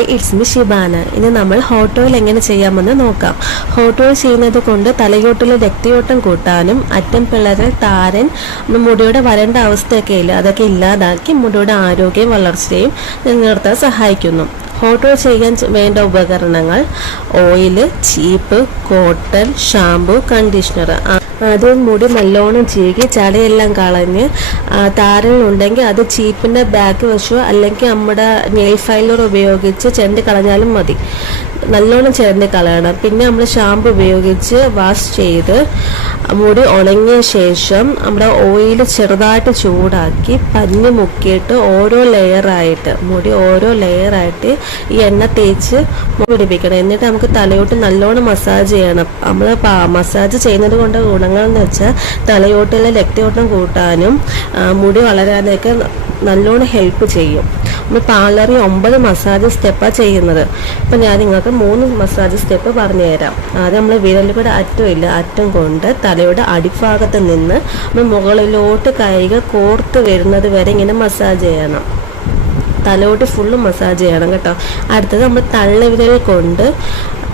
Hi it's me Shibana ഇനി നമ്മൾ hot oil എങ്ങനെ ചെയ്യാമെന്ന് നോക്കാം. ഹോട്ട് ഓയിൽ ചെയ്യുന്നത് കൊണ്ട് തലയോട്ടിലെ രക്തയോട്ടം കൂട്ടാനും അറ്റം പിളരൽ താരൻ മുടിയുടെ വരണ്ട അവസ്ഥയൊക്കെ ഇല്ല അതൊക്കെ ഇല്ലാതാക്കി മുടിയുടെ ആരോഗ്യവും വളർച്ചയും നിലനിർത്താൻ സഹായിക്കുന്നു. ഹോട്ട് ഓയിൽ ചെയ്യാൻ വേണ്ട ഉപകരണങ്ങൾ ഓയിൽ ചീപ്പ് കോട്ടൺ ഷാമ്പു കണ്ടീഷണർ ആദ്യം മുടി നല്ലോണം ചീകി ചടയെല്ലാം കളഞ്ഞ് താരനുണ്ടെങ്കിൽ അത് ചീപ്പിന്റെ ബാക്ക് വശമോ അല്ലെങ്കിൽ നമ്മുടെ നെയിൽ ഫൈലർ ഉപയോഗിച്ച് ചെണ്ട് കളഞ്ഞാലും മതി. നല്ലോണം ചേർന്ന് കളയണം പിന്നെ നമ്മൾ ഷാമ്പു ഉപയോഗിച്ച് വാഷ് ചെയ്ത് മുടി ഉണങ്ങിയ ശേഷം നമ്മുടെ ഓയിൽ ചെറുതായിട്ട് ചൂടാക്കി പഞ്ഞ് മുക്കിയിട്ട് ഓരോ ലെയറായിട്ട് മുടി ഓരോ ലെയറായിട്ട് ഈ എണ്ണ തേച്ച് പിടിപ്പിക്കണം. എന്നിട്ട് നമുക്ക് തലയോട്ട് നല്ലോണം മസാജ് ചെയ്യണം. നമ്മൾ മസാജ് ചെയ്യുന്നത് കൊണ്ട് ഗുണങ്ങൾ എന്ന് വെച്ചാൽ തലയോട്ടിലെ രക്തയോട്ടം കൂട്ടാനും മുടി വളരാനൊക്കെ നല്ലോണം ഹെൽപ്പ് ചെയ്യും. നമ്മൾ പാർലറിൽ ഒമ്പത് മസാജ് സ്റ്റെപ്പാണ് ചെയ്യുന്നത്. അപ്പം ഞാൻ നിങ്ങൾക്ക് മൂന്ന് മസാജ് സ്റ്റെപ്പ് പറഞ്ഞു തരാം. ആദ്യം നമ്മൾ വിരലുകളുടെ അറ്റമില്ല അറ്റം കൊണ്ട് തലയുടെ അടിഭാഗത്ത് നിന്ന് നമ്മൾ മുകളിലോട്ട് കൈകൾ കോർത്ത് വരുന്നത് വരെ ഇങ്ങനെ മസാജ് ചെയ്യണം. തലയോട്ട് ഫുള്ള് മസാജ് ചെയ്യണം കേട്ടോ. അടുത്തത് നമ്മൾ തള്ളവിരൽ കൊണ്ട്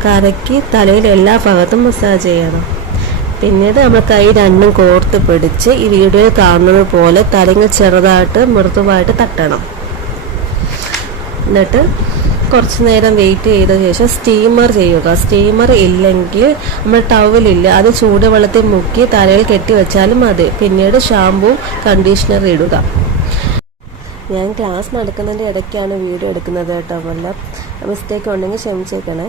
കറക്കി തലയിൽ എല്ലാ ഭാഗത്തും മസാജ് ചെയ്യണം. പിന്നീട് നമ്മൾ കൈ രണ്ടും കോർത്ത് പിടിച്ച് ഈ വീഡിയോയിൽ കാണുന്നത് പോലെ തലങ്ങൾ ചെറുതായിട്ട് മൃദുവായിട്ട് തട്ടണം. എന്നിട്ട് കുറച്ച് നേരം വെയിറ്റ് ചെയ്ത ശേഷം സ്റ്റീമർ ചെയ്യുക. സ്റ്റീമർ ഇല്ലെങ്കിൽ നമ്മൾ ടവലില്ല അത് ചൂടുവെള്ളത്തിൽ മുക്കി തലയിൽ കെട്ടി വെച്ചാലും മതി. പിന്നീട് ഷാമ്പൂ കണ്ടീഷണർ ഇടുക. ഞാൻ ക്ലാസ് നടക്കുന്നതിന്റെ ഇടയ്ക്കാണ് വീഡിയോ എടുക്കുന്നത് കേട്ടോ വല്ല. മിസ്റ്റേക്ക് ഉണ്ടെങ്കിൽ ക്ഷമിച്ചേക്കണേ.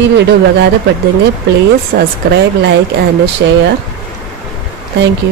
ഈ video ഉപകാരപ്പെട്ടെങ്കിൽ please subscribe like and share thank